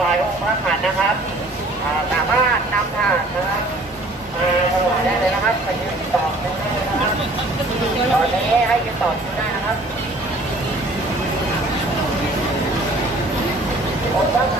วายองค์พระขันนะครับสามารถนำถาดนะครับมาถวายได้เลยนะครับไปยืนต่อได้เลยนะครับตอนนี้ให้ยืนต่อคิวได้นะครับองค์พระขัน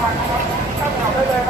ไปเลยครับ